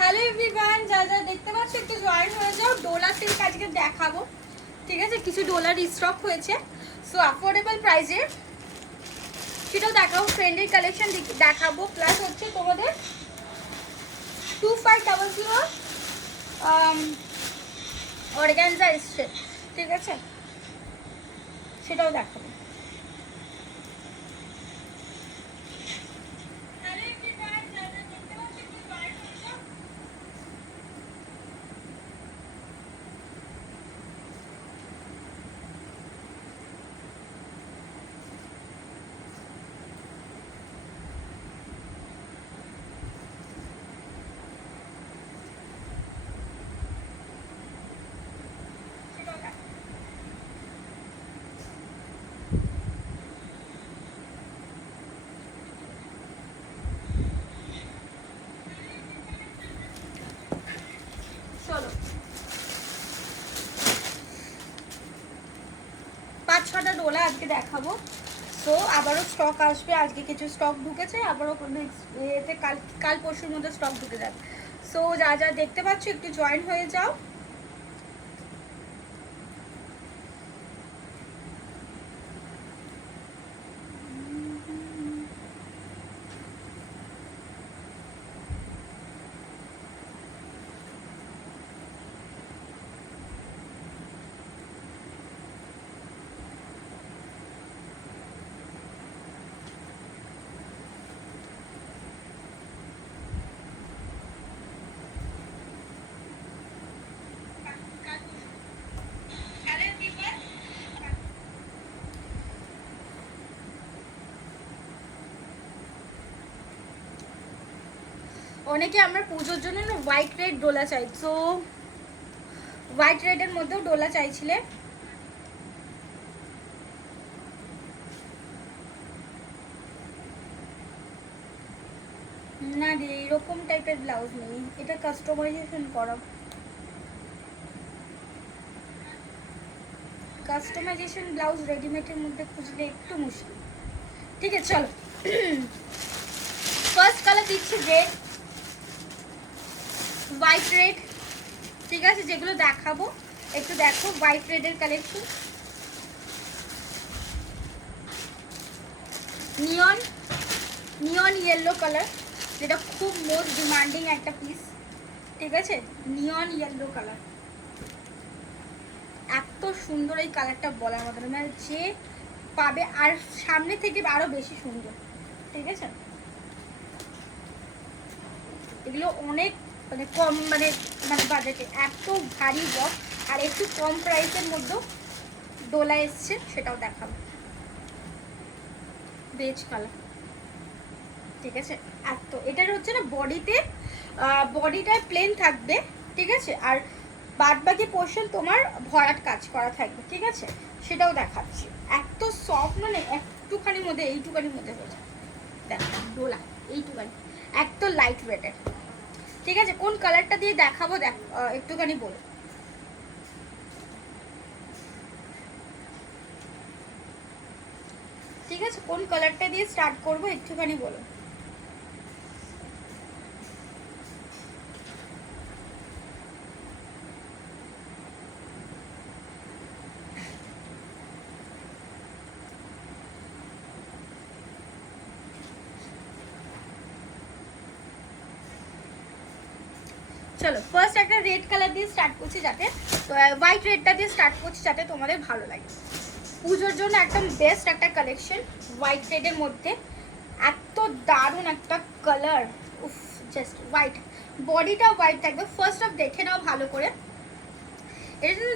Hello everyone, যা যা দেখতে পাচ্ছ একটু জয়েন হয়ে যাও। ডোলা সিল্ক আজকে দেখাবো, ঠিক আছে? কিছু ডোলার স্টক হয়েছে, সো অ্যাফোর্ডেবল প্রাইসে সেটাও দেখাবো। ফ্রেন্ডের কালেকশন দেখাবো, প্লাস হচ্ছে তোমাদের 2500 অর্গানজা এসছে, ঠিক আছে? সেটাও দেখাবো। চলো 5-6টা ডোলা আজকে দেখাবো। সো আবারও স্টক আসবে, আজকে কিছু স্টক ঢুকেছে, আবারও এতে কাল পরশুর মধ্যে স্টক ঢুকে যাবে। সো যা যা দেখতে পাচ্ছ একটু জয়েন হয়ে যাও। অনেকে আমরা পুজোর জন্য না হোয়াইট রেড ডোলা চাই, তো হোয়াইট রেডের মধ্যেও ডোলা চাইছিলে। না রে, এরকম টাইপের ব্লাউজ নেই, এটা কাস্টমাইজেশন করা। কাস্টমাইজেশন ব্লাউজ রেডিমেডের মধ্যে খুঁজলে একটু মুশকিল, ঠিক আছে? চলো ফার্স্ট কালার দিচ্ছি রেড, হোয়াইট রেড, ঠিক আছে? যেগুলো দেখাবো একটু দেখো, হোয়াইট রেডের কালেকশন। নিয়ন ইয়েলো কালার, যেটা খুব মোস্ট ডিমান্ডিং একটা পিস, ঠিক আছে? নিয়ন ইয়েলো কালার, এত সুন্দর এই কালারটা বলার মতো, মানে যে পাবে আর সামনে থেকে আরো বেশি সুন্দর, ঠিক আছে? এগুলো অনেক মানে কম মানে বাজেটে এত ভারী বক্স আর একটু কম প্রাইসের মধ্যে ডোলা এসছে, সেটাও দেখাবো। বেজ কালার, ঠিক আছে? এত এটার হচ্ছে না বডিটা প্লেন থাকবে, ঠিক আছে? আর বাদ বাকি পোর্শন তোমার ভরাট কাজ করা থাকবে, ঠিক আছে? সেটাও দেখাচ্ছি। এত সফট, মানে একটুখানির মধ্যে এইটুখানির মধ্যে হয়ে যায়, দেখো ডোলা এইটুখানি, এত লাইট ওয়েটের, ঠিক আছে? কোন কালারটা দিয়ে দেখাবো দেখ একটুখানি বলো। ঠিক আছে, কোন কালারটা দিয়ে স্টার্ট করবো একটুখানি বলো। চলো ফার্স্ট একটা রেড কালার দিয়ে স্টার্ট করছি, যাতে হোয়াইট রেডটা দিয়ে স্টার্ট করছি যাতে তোমাদের ভালো লাগে। পুজোর জন্য একদম বেস্ট একটা কালেকশন হোয়াইট রেডের মধ্যে, এত দারুণ একটা কালার, উফ জাস্ট হোয়াইট, বডিটা হোয়াইট থাকবে। ফার্স্ট অফ দেখে নাও ভালো করে, এটা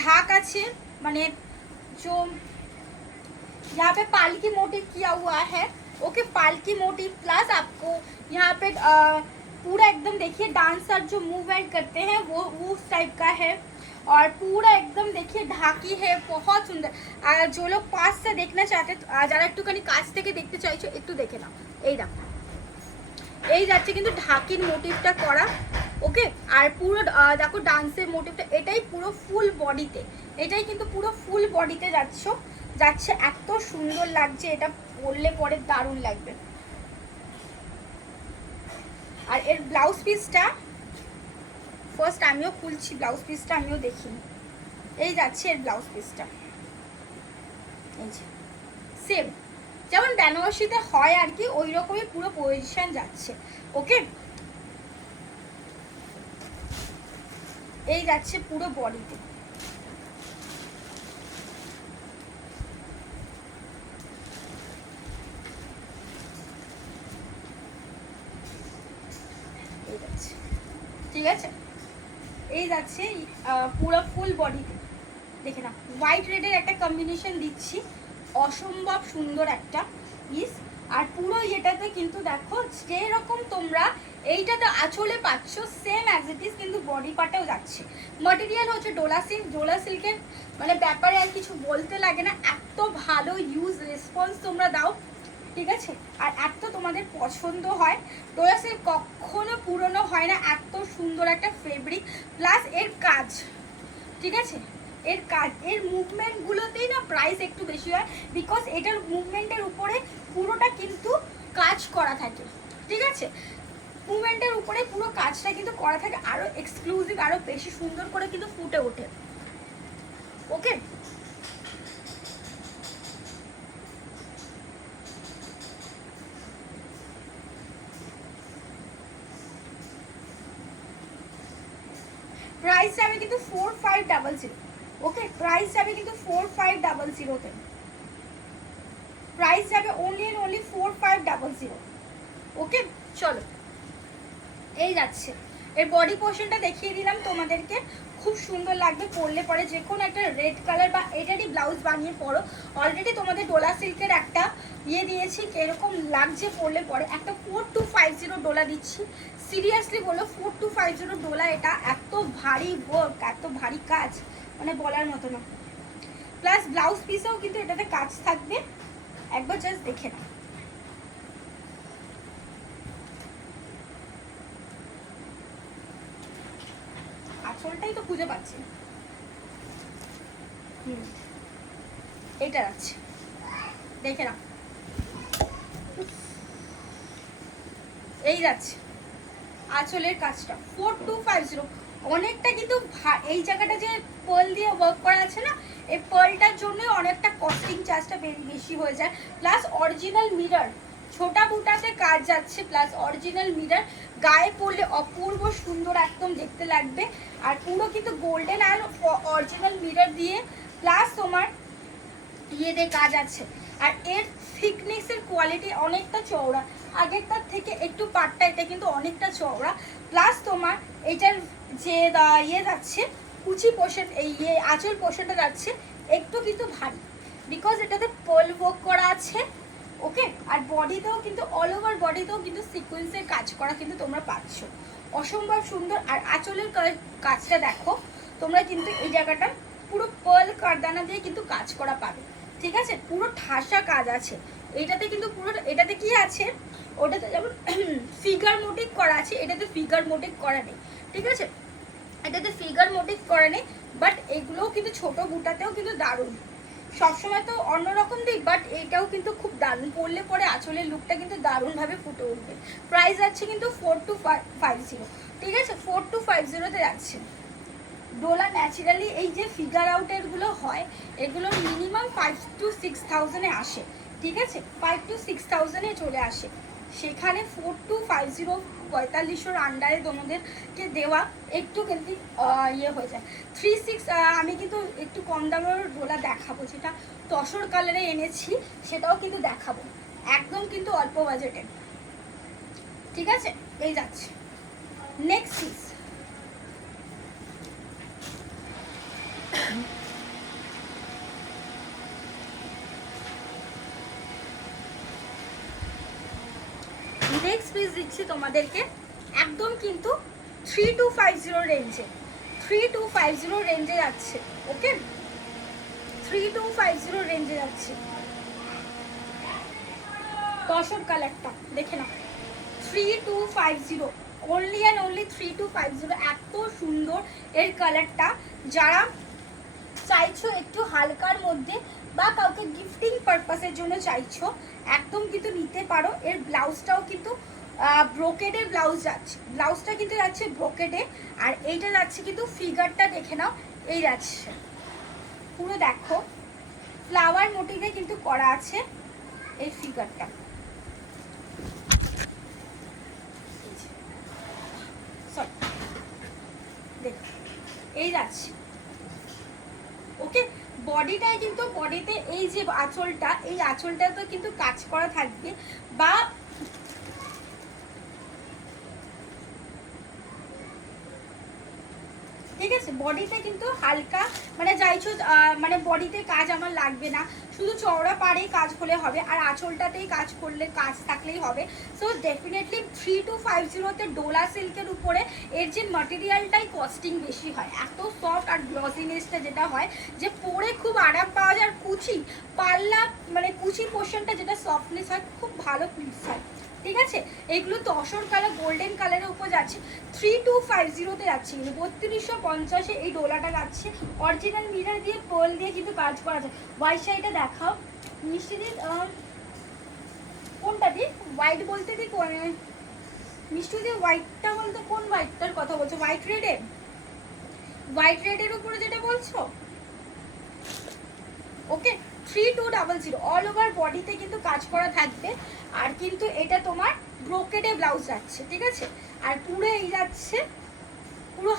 ढाक আছে, মানে जो यहाँ पे पालकी मोटिव किया हुआ है, ओके पालकी मोटिव प्लस आपको यहाँ पे पूरा एकदम देखिए डांसर जो मूवमेंट करते हैं वो उस टाइप का है, और पूरा एकदम देखिए ढाकी है, बहुत सुंदर। जो लोग पास से देखना चाहते যারা একটুখানি কাছ থেকে দেখতে চাইছো একটু দেখে নাও, এই দেখো এই যাচ্ছে কিন্তু ঢাকির মোটিভটা করা, ওকে। আর পুরো দেখো ডান্সের মোটিভটা, এটাই পুরো ফুল বডিতে, এটাই কিন্তু পুরো ফুল বডিতে যাচ্ছে, এত সুন্দর লাগছে, এটা পরলে পরে দারুণ লাগবে। আর এর ব্লাউজ পিসটা ফার্স্ট আমিও খুলছি, ব্লাউজ পিসটা আমিও দেখি, এই যাচ্ছে এর ব্লাউজ পিসটা, এই যে সেম যেমন বেনারসিতে হয় আর কি, ওই রকমই পুরো পজিশন যাচ্ছে, ওকে। এই যাচ্ছে পুরো বডিতে, এই যাচ্ছে, ঠিক আছে, এই যাচ্ছে পুরো ফুল বডিতে। দেখে না হোয়াইট রেডের একটা কম্বিনেশন দিচ্ছি, অসম্ভব সুন্দর একটা পিস। আর পুরো এটাতে কিন্তু দেখো যেরকম তোমরা এইটাতে আঁচলে পাচ্ছ সেম অ্যাজ ইট ইজ কিন্তু বডি পার্টেও যাচ্ছে। ম্যাটেরিয়াল হচ্ছে ডোলা সিল্ক, ডোলা সিল্কের মানে ব্যাপারে আর কিছু বলতে লাগে না, এত ভালো ইউজ রেসপন্স তোমরা দাও, ঠিক আছে। আর এত তোমাদের পছন্দ হয়, ডোলা সিল্ক কখনো পুরনো হয় না, এত সুন্দর একটা ফেব্রিক প্লাস এর কাজ, ঠিক আছে, এর কাজ, এর মুভমেন্টগুলোতেই না প্রাইস একটু বেশি হয়, বিকজ এটার মুভমেন্টের উপরে পুরোটা কিন্তু কাজ করা থাকে, ঠিক আছে, মুভমেন্টের উপরে পুরো কাজটা কিন্তু করা থাকে, আরও এক্সক্লুসিভ, আরও বেশি সুন্দর করে কিন্তু ফুটে ওঠে, ওকে। প্রাইস যাবে কিন্তু 4500, ওকে, প্রাইস যাবে কিন্তু 4500তে, প্রাইস যাবে অনলি এন্ড অনলি 4500, ওকে। চলো এই যাচ্ছে, এর বডি পোর্শনটা দেখিয়ে দিলাম তোমাদেরকে, খুব সুন্দর লাগবে পরলে পরে, যে কোনো একটা রেড কালার বা এটারই ব্লাউজ বানিয়ে পরো। অলরেডি তোমাদের ডোলা সিল্কের একটা ইয়ে দিয়েছি, কিরকম লাগছে পরলে পরে, একটা 4250 ডোলা দিচ্ছি, সিরিয়াসলি বলো 4250 ডোলা, এটা এত ভারী ওয়ার্ক, এত ভারী কাজ, মানে বলার মতো না। প্লাস ব্লাউজ পিসেও কিন্তু এটাতে কাজ থাকবে, একবার জাস্ট দেখে না, আঁচলটাই তো খুঁজে পাচ্ছি, এইটা আছে, দেখে না, এই যাচ্ছে আঁচলের কাজটা 4250, অনেকটা কিন্তু এই জায়গাটা যে পার্ল দিয়ে ওয়ার্ক করা আছে না, এই পার্লটার জন্য অনেকটা কস্টিং চার্জটা বেশি হয়ে যায়, প্লাস অরিজিনাল মিরর, ছোটা বুটাতে কাজ যাচ্ছে, প্লাস অরিজিনাল মিরর, গায়ে পরলে অপূর্ব সুন্দর একদম দেখতে লাগবে। আর পুরো কিন্তু গোল্ডেন আর অরিজিনাল মিরর দিয়ে, প্লাস তোমার ইয়েতে কাজ আছে। আর এর থিকনেসের কোয়ালিটি অনেকটা চওড়া, আগেরটার থেকে একটু পাটটা এটা কিন্তু অনেকটা চওড়া, প্লাস তোমার এটার যে ইয়ে যাচ্ছে কুচি পোর্শন, এই ইয়ে আঁচল পোর্শনটা যাচ্ছে একটু কিন্তু ভারী, বিকজ এটাতে পার্ল ওয়ার্ক করা আছে, ওকে। আর বডিতেও কিন্তু অল ওভার বডিতেও কিন্তু সিকোয়েন্সের কাজ করা কিন্তু তোমরা পাচ্ছ, অসম্ভব সুন্দর। আর আঁচলের কাজটা দেখো তোমরা কিন্তু এই জায়গাটা পুরো পার্ল কারদানা দিয়ে কিন্তু কাজ করা পাবে, ঠিক আছে, পুরো ঠাসা কাজ আছে এইটাতে, কিন্তু পুরো এটাতে কি আছে, ওটাতে যেমন ফিগার মোটিভ করা আছে, এটাতে ফিগার মোটিভ করা নেই, ঠিক আছে, এটাতে ফিগার মোটিভ করা নেই, বাট এগুলোও কিন্তু ছোট বুটাতেও কিন্তু দারুণ, সবসময় তো অন্যরকম দিই, বাট এইটাও কিন্তু খুব দারুণ, পরলে পরে আঁচলের লুকটা কিন্তু দারুণভাবে ফুটে উঠবে। প্রাইস যাচ্ছে কিন্তু 4250, ঠিক আছে, 4250তে যাচ্ছে। ডোলা ন্যাচারালি এই যে ফিগার আউটেরগুলো হয় এগুলো মিনিমাম 5 to 6000 আসে, ঠিক আছে, 5 to 6000 চলে আসে, সেখানে 4250 4500 আন্ডারে তোমাদেরকে দেওয়া একটু কিন্তু ইয়ে হয়ে যায়। 36 আমি কিন্তু একটু কম দামের ডোলা দেখাবো, যেটা তসর কালারে এনেছি সেটাও কিন্তু দেখাবো, একদম কিন্তু অল্প বাজেটে। ঠিক আছে, এই যাচ্ছে নেক্সট পিস। নেক্সট পিস দিচ্ছি তোমাদেরকে একদম কিন্তু 3250 রেঞ্জে, 3250 রেঞ্জে যাচ্ছে। ওকে, 3250 রেঞ্জে যাচ্ছে। তসর কালারটা দেখে নাও, 3250 অনলি অ্যান্ড অনলি 3250। এত সুন্দর এর কালারটা। যারা চাইছো একটু হালকার মধ্যে বা কাউকে গিফটিং পারপাসের জন্য চাইছো, একদম কিন্তু নিতে পারো। এর ব্লাউজটাও কিন্তু ব্রোকেডের ব্লাউজ যাচ্ছে, ব্লাউজটা কিন্তু যাচ্ছে ব্রোকেডে। আর এইটা যাচ্ছে কিন্তু ফিগারটা দেখে নাও, এই যাচ্ছে পুরো দেখো ফ্লাওয়ার মোটিভে কিন্তু করা আছে এই ফিগারটা। দেখো এই যাচ্ছে। ওকে, বডিটায় কিন্তু বডিতে এই যে আঁচলটা, এই আঁচলটাতে কিন্তু কাজ করা থাকবে বা ঠিক আছে। বডিতে কিন্তু হালকা মানে চাইছো মানে বডিতে কাজ আমার লাগবে না, শুধু চওড়া পাড়েই কাজ হলে হবে, আর আঁচলটাতেই কাজ করলে কাজ থাকলেই হবে। সো ডেফিনেটলি 3250-তে ডোলা সিল্কের উপরে এর যে মাটেরিয়ালটাই কস্টিং বেশি হয়, এত সফট আর গ্লসিনেসটা যেটা হয় যে পরে খুব আরাম পাওয়া যায়। আর কুচি পাল্লা মানে কুচি পোর্শনটা যেটা সফটনেস হয়, খুব ভালো পিস হয়। ঠিক আছে, এগুলো তসর কালার গোল্ডেন কালারের উপর যাচ্ছে, 3250-তে যাচ্ছে কিন্তু 3250-এ এই ডোলাটা যাচ্ছে। অরিজিনাল মিরর দিয়ে পার্ল দিয়ে কিন্তু কাজ করা যায়। হোয়াইট শাড়িটা দেখাও মিষ্টি দি, কোনটা দি হোয়াইট বলতে দি মিষ্টি দি হোয়াইটটা বলতে কোন হোয়াইটটার কথা বলছো? হোয়াইট রেডের, হোয়াইট রেডের উপরে যেটা বলছো। ওকে, 3200 অল ওভার বডিতে কিন্তু কাজ করা থাকবে। আর কিন্তু এটা তোমার ব্রোকেডে ব্লাউজ যাচ্ছে। ঠিক আছে, আর পুরো এই যাচ্ছে পুরো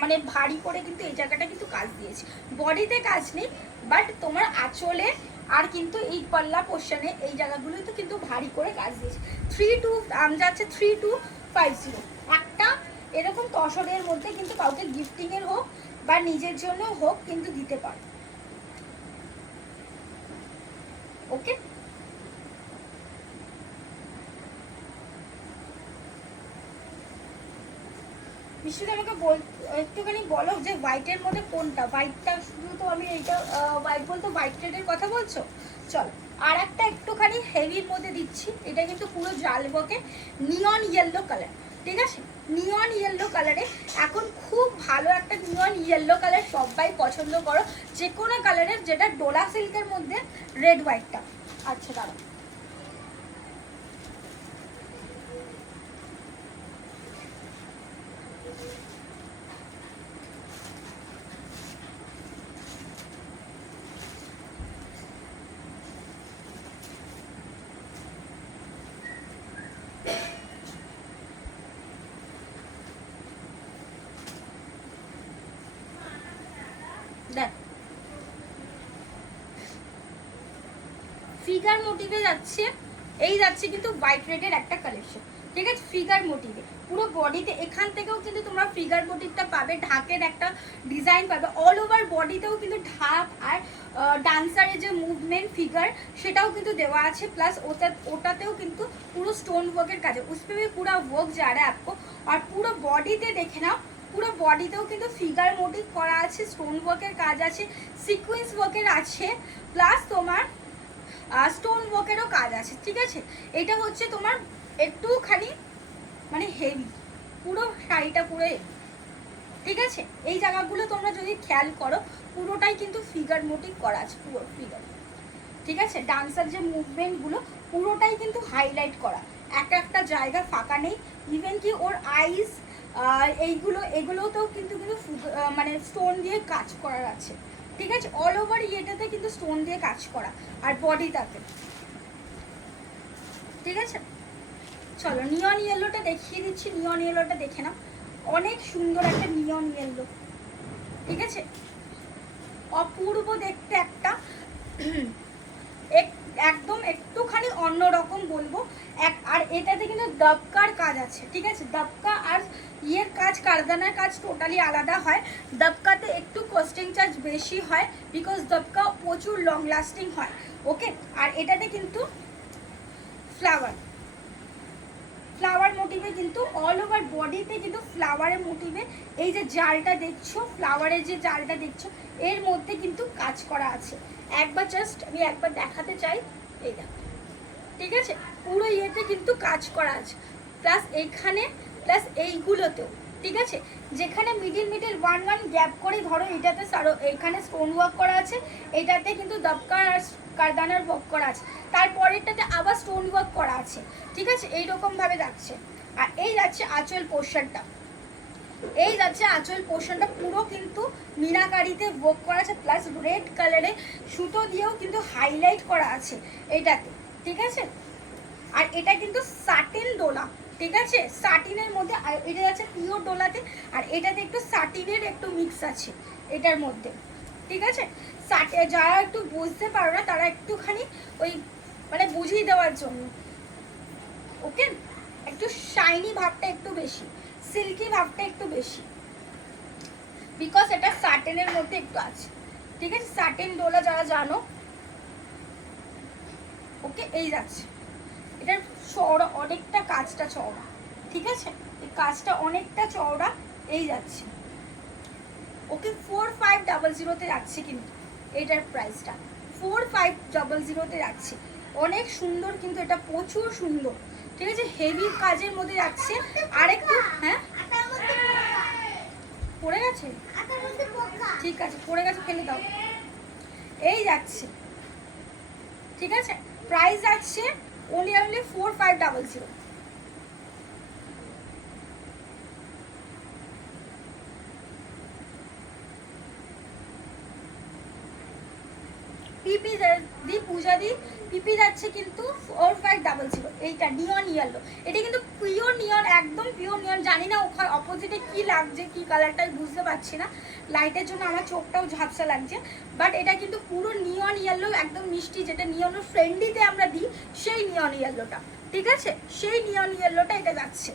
মানে ভারী করে কিন্তু এই জায়গাটা কিন্তু কাজ দিয়েছে। বডিতে কাজ নেই, বাট তোমার আঁচলে আর কিন্তু এই পাল্লা পোর্শনে এই জায়গাগুলোতে কিন্তু ভারী করে কাজ দিয়েছে। 32 যাচ্ছে 3250। একটা এরকম তসরের মধ্যে কিন্তু কাউকে গিফটিংয়ের হোক বা নিজের জন্য হোক কিন্তু দিতে পারো। ওকে, মিষ্টি আমাকে একটুখানি বলো যে হোয়াইটের মধ্যে কোনটা? হোয়াইটটা শুধু তো আমি এইটা হোয়াইট বলতে হোয়াইট রেডের কথা বলছো। চলো আর একটা একটুখানি হেভির মধ্যে দিচ্ছি, এটা কিন্তু পুরো জালবকে নিয়ন ইয়েলো কালার। ঠিক আছে, নিয়ন ইয়েলো কালারে এখন খুব ভালো একটা নিয়ন ইয়েলো কালার সবাই পছন্দ করো, যে কোনো কালারের, যেটা ডোলা সিল্কের মধ্যে রেড হোয়াইটটা। আচ্ছা দাঁড়াও, দেখ ফিগার মোটিভে যাচ্ছে, এই যাচ্ছে কিন্তু হোয়াইট রেডের একটা কালেকশন। ঠিক আছে, ফিগার মোটিভে পুরো বডিতে, এখান থেকেও কিন্তু তোমরা ফিগার মোটিভটা পাবে, ঢাকের একটা ডিজাইন পাবে। অল ওভার বডিতেও কিন্তু ঢাক আর ডান্সারের যে মুভমেন্ট ফিগার সেটাও কিন্তু দেওয়া আছে। প্লাস ওটাতেও কিন্তু পুরো স্টোন ওয়ার্কের কাজে উসপে পুরো ওয়ার্ক যা रहा है आपको। আর পুরো বডিতে দেখে নাও, পুরো বডিতেও কিন্তু ফিগার মোটিভ করা আছে, স্টোন ওয়ার্কের কাজ আছে, সিকোয়েন্স ওয়ার্কের আছে, প্লাস তোমার স্টোন ওয়ার্কেরও কাজ আছে। ঠিক আছে, এটা হচ্ছে তোমার একটুখানি মানে হেভি, পুরো শাড়িটা পুরো হেভি। ঠিক আছে, এই জায়গাগুলো তোমরা যদি খেয়াল করো পুরোটাই কিন্তু ফিগার মোটিভ করা আছে, পুরো ফিগার। ঠিক আছে, ডান্সার যে মুভমেন্টগুলো পুরোটাই কিন্তু হাইলাইট করা, একটা জায়গা ফাঁকা নেই। ইভেন কি ওর আইস এগুলোতেও কিন্তু মানে স্টোন দিয়ে কাজ করার আছে। ঠিক আছে, অল ওভার ইয়েটাতে কিন্তু স্টোন দিয়ে কাজ করা, আর বডিটাতে। ঠিক আছে, চলো নিয়ন ইয়েলোটা দেখিয়ে দিচ্ছি, নিয়ন ইয়েলোটা দেখে নাও, অনেক সুন্দর একটা নিয়ন ইয়েলো, ঠিক আছে, অপূর্ব দেখতে একটা, একদম একটুখানি অন্যরকম বলবো। আর এটাতে কিন্তু দবকার কাজ আছে, ঠিক আছে, দবকা আর ইয়ের কাজ, কারদানার কাজ টোটালি আলাদা হয়। দবকাতে একটু কস্টিং চার্জ বেশি হয়, বিকজ দবকা প্রচুর লং লাস্টিং হয়, ওকে। আর এটাতে কিন্তু ফ্লাওয়ার মোটিভে কিন্তু অল ওভার বডিতে কিন্তু ফ্লাওয়ারের মোটিভে, এই যে জালটা দেখছো, ফ্লাওয়ারের যে জালটা দেখছো, এর মধ্যে কিন্তু কাজ করা আছে। একবার জাস্ট আমি একবার দেখাতে চাই, এই দেখো, ঠিক আছে, পুরো ইয়েতে কিন্তু কাজ করা আছে, প্লাস এইখানে, প্লাস এইগুলোতেও, ঠিক আছে, যেখানে মিডিল ওয়ান গ্যাপ করে ধরো, এটাতে এখানে স্টোন ওয়ার্ক করা আছে, এটাতে কিন্তু দবকার আর কারদানার ওয়ার্ক করা আছে, তারপরেরটাতে আবার স্টোন ওয়ার্ক করা আছে, ঠিক আছে, এইরকমভাবে যাচ্ছে। আর এই যাচ্ছে আঁচল পোর্শনটা, এই যাচ্ছে আঁচল পোর্শনটা পুরো কিন্তু মিনাকারিতে ওয়ার্ক করা আছে, প্লাস রেড কালারে সুতো দিয়েও কিন্তু হাইলাইট করা আছে এইটাতে, ঠিক আছে। আর এটা কিন্তু সাটিন ডোলা, ঠিক আছে, সাটিনের মধ্যে, আর এটা যাচ্ছে পিওর ডোলাতে, আর এটাতে একটু সাটিনের একটু মিক্স আছে এটার মধ্যে, ঠিক আছে। যারা একটু বুঝতে পারো না তারা একটুখানি ওই মানে বুঝিয়ে দেওয়ার জন্য, ওকে, একটু শাইনি ভাবটা একটু বেশি, সিল্কি ভাবটা একটু বেশি, বিকজ এটা সাটিনের মধ্যে একটু আছে, ঠিক আছে, সাটিন ডোলা যারা জানো, ওকে। এই যাচ্ছে, এটার চওড়া অনেকটা, কাজটা চওড়া, ঠিক আছে, এই কাজটা অনেকটা চওড়া, এই যাচ্ছে, ওকে। 4500 যাচ্ছে কিন্তু এটার প্রাইসটা, 4500 যাচ্ছে, অনেক সুন্দর কিন্তু এটা, প্রচুর সুন্দর, ঠিক আছে, হেভি কাজের মধ্যে যাচ্ছে। আরেকটু, হ্যাঁ পড়ে গেছে, ঠিক আছে, পড়ে গেছে, ফেলে দাও, এই যাচ্ছে, ঠিক আছে, প্রাইস যাচ্ছে only 4500। পিপি দি পূজা দি পিপি যাচ্ছে কিন্তু 4500, এইটা নিয়ন ইয়েলো, এটা কিন্তু পিওর নিয়ন, একদম পিওর নিয়ন। জানি না ওখানে অপোজিটে কি লাগছে, কি কালারটা বুঝতে পারছি না, লাইটের জন্য আমার চোখটাও ঝাপসা লাগছে, বাট এটা কিন্তু পুরো নিয়ন ইয়েলো, একদম মিষ্টি, যেটা নিয়ন ফ্রেন্ডলিতে আমরা দিই সেই নিয়ন ইয়েলোটা, ঠিক আছে, সেই নিয়ন ইয়েলোটা এটা যাচ্ছে।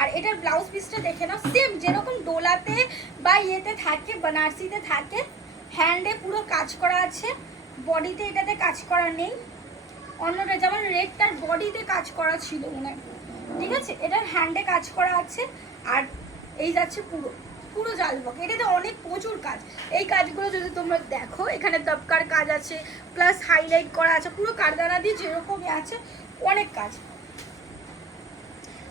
আর এটার ব্লাউজ পিসটা দেখে নাও, সেম যেরকম ডোলাতে বা ইয়েতে থাকে, বানারসিতে থাকে, হ্যান্ডে পুরো কাজ করা আছে, বডিতে এটাতে কাজ করা নেই, অন্যটা যেমন রেডটার বডিতে কাজ করা ছিল মনে হয়, ঠিক আছে, এটার হ্যান্ডে কাজ করা আছে। আর এই যাচ্ছে পুরো পুরো জালবক, এটাতে অনেক প্রচুর কাজ, এই কাজগুলো যদি তোমরা দেখো, এখানে দবকার কাজ আছে, প্লাস হাইলাইট করা আছে, পুরো কারদানা দিয়ে যেরকমই আছে, অনেক কাজ,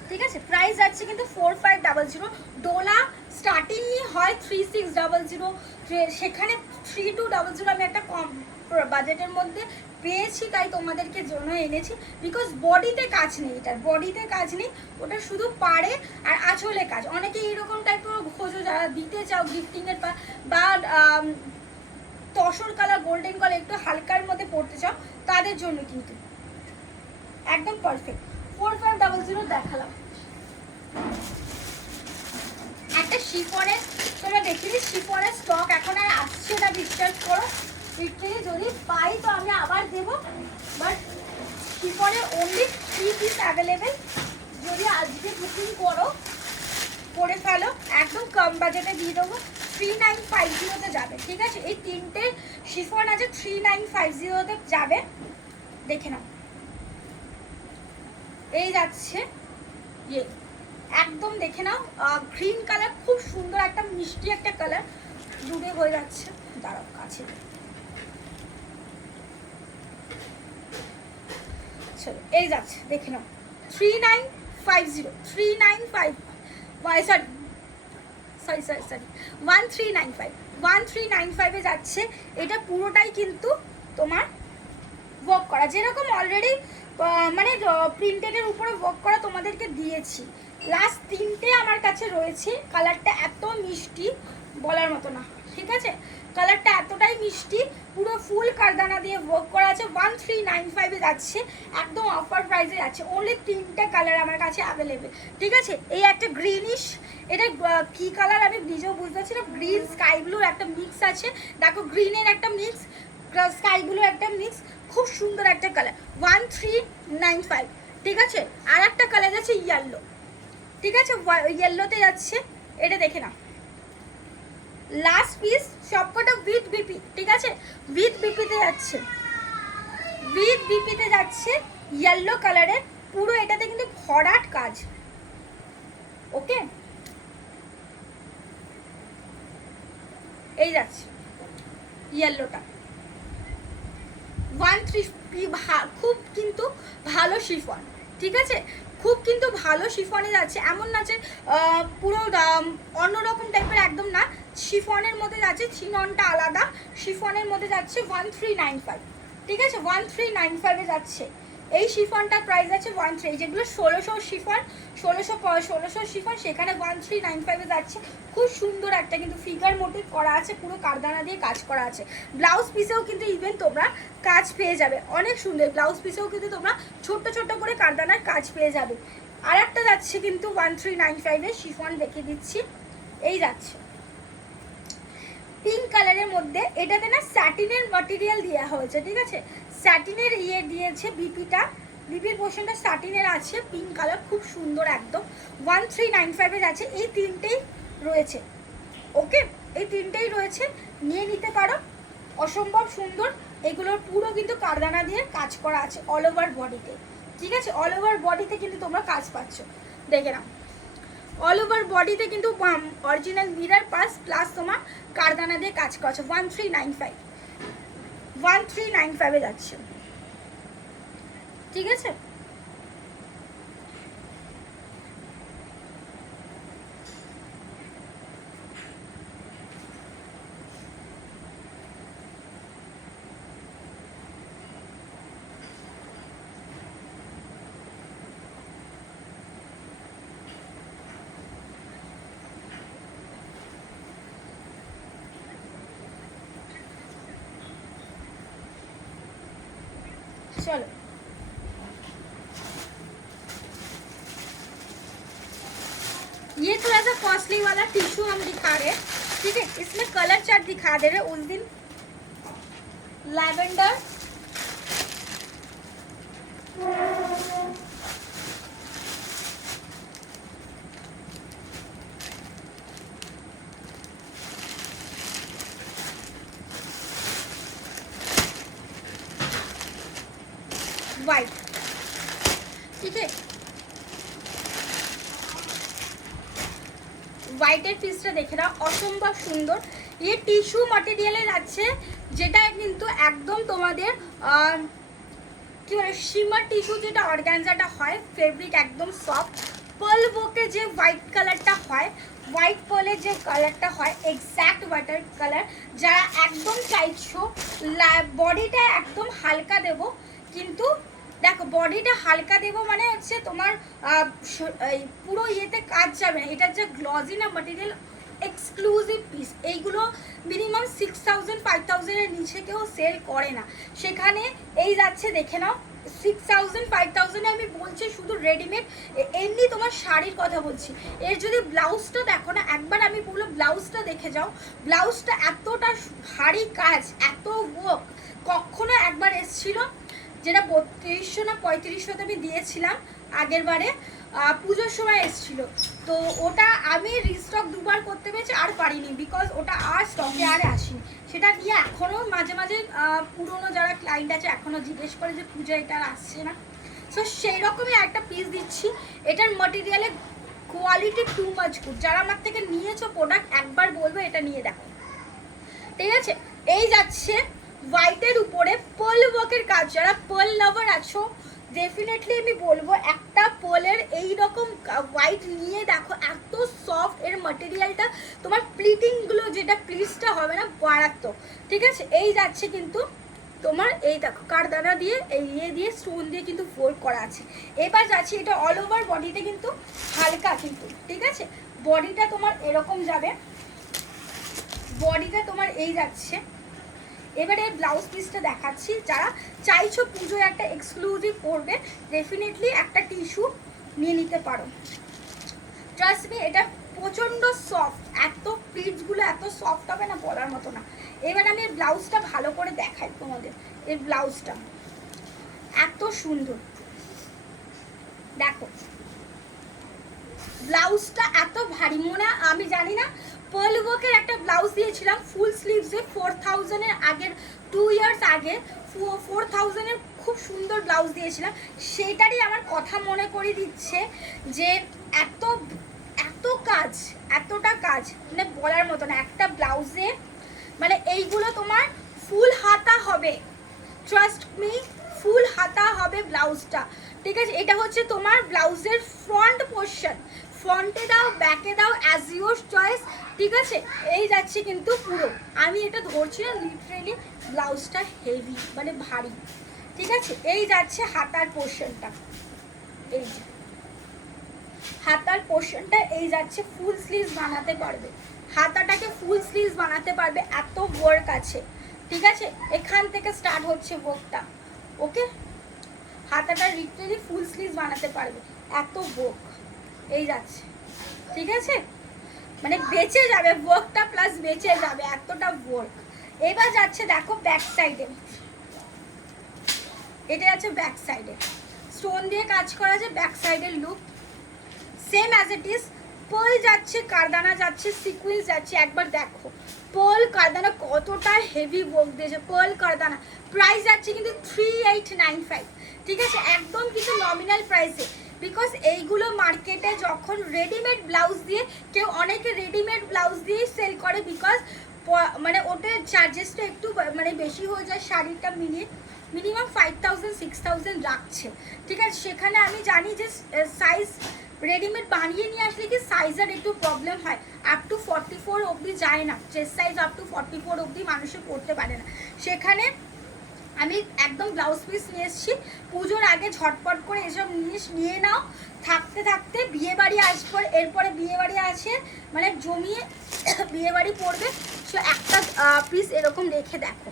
ঠিক আছে। প্রাইস যাচ্ছে কিন্তু 4500, ডোলা স্টার্টিংই হয় 3600, সেখানে 3200 আমি একটা কম বাজেটের মধ্যে পেয়েছি, তাই তোমাদেরকে জন্য এনেছি, বিকজ বডিতে কাজ নেই, এটার বডিতে কাজ নেই, ওটা শুধু পাড়ে আর আঁচলে কাজ। অনেকে এইরকম টাইপের খোঁজো যারা দিতে চাও গিফটিংয়ের, বা তসর কালার, গোল্ডেন কালার একটু হালকার মধ্যে পড়তে চাও, তাদের জন্য কিন্তু একদম পারফেক্ট। 4500 দেখালাম। একটা শিফনের, তোমরা দেখিনি শিফনের স্টক এখন আর আসছে না, বিশ্বাস করো, লিটারালি যদি পাই তো আমি আবার দেবো, বাট শিফনের অনলি 3 পিস অ্যাভেলেবেল, যদি আজকে বুকিং করে ফেলো, একদম কম বাজেটে দিয়ে দেবো, 3950-তে যাবে, ঠিক আছে, এই তিনটে শিফন আছে, 3950-তে যাবে, দেখে নাও। এই যাচ্ছে ইয়ে, একদম দেখে নাও, গ্রিন কালার, খুব সুন্দর একটা মিষ্টি একটা কালার, দূরে হয়ে যাচ্ছে, দাঁড়াও কাছে, চলো এই যাচ্ছে, দেখে নাও, 3950, 395, সরি 1395 যাচ্ছে। এটা পুরোটাই কিন্তু তোমার ওয়ার্ক করা, যেরকম অলরেডি মানে প্রিন্টেডের উপরে ওয়ার্ক করা তোমাদেরকে দিয়েছি। লাস্ট তিনটে আমার কাছে রয়েছে, কালারটা এত মিষ্টি বলার মতো না, ঠিক আছে, কালারটা এতটাই মিষ্টি, পুরো ফুল কারদানা দিয়ে ওয়ার্ক করা আছে। 1395 এ যাচ্ছে, একদম অফার প্রাইসে যাচ্ছে। অনলি 3টে কালার আমার কাছে অ্যাভেলেবেল, ঠিক আছে। এই একটা গ্রিনিশ, এটা কি কালার আমি নিজেও বুঝতে পারছি না, গ্রিন স্কাই ব্লুর একটা মিক্স আছে, দেখো গ্রিনের একটা মিক্স, স্কাই ব্লুর একটা মিক্স, খুব সুন্দর একটা কালার। 1395, ঠিক আছে। আর একটা কালার যাচ্ছে ইয়েলো, ঠিক আছে, ইয়েলোতে যাচ্ছে, এটা দেখে না। লাস্ট পিস সবকটা উইথ বিপি, ঠিক আছে, উইথ বিপিতে যাচ্ছে, উইথ বিপিতে যাচ্ছে, ইয়েলো কালারের, পুরো এটাতে কিন্তু ভরাট কাজ। ওকে, এই যাচ্ছে ইয়েলোটা 13, খুব কিন্তু ভালো শিফন, ঠিক আছে, খুব কিন্তু ভালো শিফনে যাচ্ছে। এমন না যে পুরো অন্যরকম টাইপের, একদম না, শিফনের মধ্যে যাচ্ছে, চিননটা আলাদা, শিফনের মধ্যে যাচ্ছে 1395, ঠিক আছে, 1395 যাচ্ছে। এই শিফনটার প্রাইস আছে 13, যেগুলো 1600 শিফন, 1600 শিফন, সেখানে 1395 যাচ্ছে। খুব সুন্দর একটা কিন্তু ফিগার মোটিভ করা আছে, পুরো কারদানা দিয়ে কাজ করা আছে। ব্লাউজ পিসেও কিন্তু ইভেন তোমরা কাজ পেয়ে যাবে, অনেক সুন্দর ব্লাউজ পিসেও কিন্তু তোমরা ছোট্ট ছোট্ট করে কারদানার কাজ পেয়ে যাবে। আর একটা যাচ্ছে কিন্তু 1395 শিফন দেখিয়ে দিচ্ছি, এই যাচ্ছে পিঙ্ক কালারের মধ্যে, এটাতে না স্যাটিনের ম্যাটেরিয়াল দেওয়া হয়েছে, ঠিক আছে, স্যাটিনের ইয়ে দিয়েছে, বিপিটা, বিপির পোর্শনটা স্যাটিনের আছে, পিঙ্ক কালার, খুব সুন্দর একদম। 1395 যাচ্ছে। এই তিনটেই রয়েছে, ওকে, এই তিনটেই রয়েছে, নিয়ে নিতে পারো, অসম্ভব সুন্দর। এগুলোর পুরো কিন্তু কারদানা দিয়ে কাজ করা আছে অল ওভার বডিতে, ঠিক আছে, অল ওভার বডিতে কিন্তু তোমরা কাজ পাচ্ছ, দেখে নাও। অল ওভার বডিতে কিন্তু অরিজিনাল মিরর পাস প্লাস তোমার কারদানা দিয়ে কাজ করা আছে। 1395 যাচ্ছে, ঠিক আছে। चलो ये थोड़ा सा कॉस्टली वाला टिश्यू हम दिखा रहे हैं, ठीक है, इसमें कलर चार्ट दिखा दे रहे हैं। उस दिन लैवेंडर, वाइट, ठीक है, হোয়াইটের পিসটা দেখে নাও, অসম্ভব সুন্দর। এই টিস্যু ম্যাটেরিয়ালের আছে, যেটা কিন্তু একদম তোমাদের কি বলে শিমার টিস্যু, যেটা অর্গানজাটা হয়, ফেব্রিক একদম সফট। পার্ল ওয়ার্কের যে হোয়াইট কালারটা হয়, হোয়াইট পার্লের যে কালারটা হয়, এক্স্যাক্ট ওয়াটার কালার, যারা একদম চাইছো বডিটা একদম হালকা দেব, কিন্তু দেখো বডিটা হালকা দেবো মানে হচ্ছে তোমার পুরো ইয়েতে কাজ যাবে না, এটার যে গ্লজি না ম্যাটেরিয়াল, এক্সক্লুসিভ পিস, এইগুলো মিনিমাম 6000 5000 এর নিচে কেউ সেল করে না, সেখানে এই যাচ্ছে, দেখে নাও 6000 5000 আমি বলছি শুধু রেডিমেড। এমনি তোমার শাড়ির কথা বলছি, এর যদি ব্লাউজটা দেখো না একবার, আমি বলবো ব্লাউজটা দেখে যাও, ব্লাউজটা এতটা ভারী কাজ, এত ওয়ার্ক, কখনো একবার এসছিল, যেটা 3200 না 3500 আমি দিয়েছিলাম আগের বারে, পুজোর সময় এসেছিল, তো ওটা আমি রিস্টক দুবার করতে পেরেছি, আর পারিনি, বিকজ ওটা আর স্টকে আর আসেনি। সেটা নিয়ে এখনও মাঝে মাঝে পুরনো যারা ক্লায়েন্ট আছে এখনও জিজ্ঞেস করে যে পূজা এটা আর আসছে না, সো সেই রকমই একটা পিস দিচ্ছি। এটার ম্যাটেরিয়ালের কোয়ালিটি টু মাচ গুড, যারা আমার থেকে নিয়েছো প্রোডাক্ট একবার বলবো এটা নিয়ে দেখো, ঠিক আছে। এই যাচ্ছে হোয়াইটের উপরে পার্ল ওয়ার্কের কাজ, যারা পার্ল লাভার আছো ডেফিনেটলি আমি বলবো একটা পার্লের এইরকম হোয়াইট নিয়ে দেখো, এত সফট এর ম্যাটেরিয়ালটা, তোমার প্লিটিংগুলো যেটা প্লিটসটা হবে না মারাত্মক, ঠিক আছে। এই যাচ্ছে কিন্তু তোমার, এই দেখো কারদানা দিয়ে এই ইয়ে দিয়ে স্টোন দিয়ে কিন্তু ফোল্ড করা আছে। এবার যাচ্ছে এটা অল ওভার বডিতে কিন্তু হালকা কিন্তু, ঠিক আছে, বডিটা তোমার এরকম যাবে, বডিটা তোমার এই যাচ্ছে। এবারে ব্লাউজ পিসটা দেখাচ্ছি, যারা চাইছো পুজোয় একটা এক্সক্লুসিভ পরবে ডেফিনেটলি একটা টিস্যু নিয়ে নিতে পারো। ট্রাস্ট মি, এটা প্রচণ্ড সফট, এত প্লিটসগুলো এত সফট হবে না বলার মতো না। এবার আমি এর ব্লাউজটা ভালো করে দেখাই তোমাদের। এর ব্লাউজটা এত সুন্দর, দেখো ব্লাউজটা এত ভারী। মনে আমি জানি না, পার্ল ওয়ার্কের একটা ব্লাউজ দিয়েছিলাম ফুল স্লিভসে 4000-এর আগের 2 ইয়ার্স আগে 4000-এর খুব সুন্দর ব্লাউজ দিয়েছিলাম, সেটারই আমার কথা মনে করে দিচ্ছে যে এত এত কাজ, এতটা কাজ মানে বলার মতো না। একটা ব্লাউজে মানে এইগুলো তোমার ফুল হাতা হবে, ট্রাস্ট মি ফুল হাতা হবে ব্লাউজটা, ঠিক আছে। এটা হচ্ছে তোমার ব্লাউজের ফ্রন্ট পোর্শন, ফ্রন্টে দাও ব্যাকে দাও অ্যাজ ইউর চয়েস, ঠিক আছে। এই যাচ্ছে কিন্তু পুরো, আমি এটা ধরছি না, লিটারেলি ব্লাউজটা হেভি মানে ভারী, ঠিক আছে। এই যাচ্ছে হাতার পোর্শনটা, এই যে হাতার পোর্শনটা এই যাচ্ছে, ফুল স্লিভস বানাতে পারবে, হাতাটাকে ফুল স্লিভস বানাতে পারবে, এত ওয়ার্ক আছে, ঠিক আছে। এখান থেকে স্টার্ট হচ্ছে ওয়ার্কটা, ওকে। হাতাটা লিটারালি ফুল স্লিভস বানাতে পারবে, এত ওয়ার্ক এই যাচ্ছে, ঠিক আছে। মানে বেঁচে যাবে ওয়ার্কটা, প্লাস বেঁচে যাবে এতটা ওয়ার্ক। এবার যাচ্ছে দেখো ব্যাক সাইডে, এটা যাচ্ছে ব্যাক সাইডে, স্টোন দিয়ে কাজ করা আছে ব্যাক সাইডের look same as it is. Pearl যাচ্ছে, কারদানা যাচ্ছে, সিকুয়েন্স যাচ্ছে, একবার দেখো পার্ল কারদানা কতটা হেভি ওয়ার্ক দিয়েছে। পার্ল কারদানা প্রাইস যাচ্ছে কিন্তু 3895, ঠিক আছে, একদম কিন্তু নমিনাল প্রাইসে। বিকজ এইগুলো মার্কেটে যখন রেডিমেড ব্লাউজ দিয়ে কেউ অনেকে রেডিমেড ব্লাউজ দিয়েই সেল করে, বিকজ মানে ওটার চার্জেসটা একটু মানে বেশি হয়ে যায়, শাড়িটা মিনিমাম 5000-6000 রাখছে, ঠিক আছে। সেখানে আমি জানি যে সাইজ রেডিমেড বানিয়ে নিয়ে আসলে কি সাইজের একটু প্রবলেম হয়, আপ টু 44 অবধি যায় না, চেস্ট সাইজ আপ টু 44 অবধি মানুষে পড়তে পারে না। সেখানে আমি একদম ব্লাউজ পিস নিয়ে এসেছি, পুজোর আগে ঝটপট করে এসব জিনিস নিয়ে নাও, থাকতে থাকতে বিয়েবাড়ি আসবে, এরপরে বিয়েবাড়ি আছে মানে জমিয়ে বিয়েবাড়ি পড়বে, সো একটা পিস এরকম রেখে দেখো।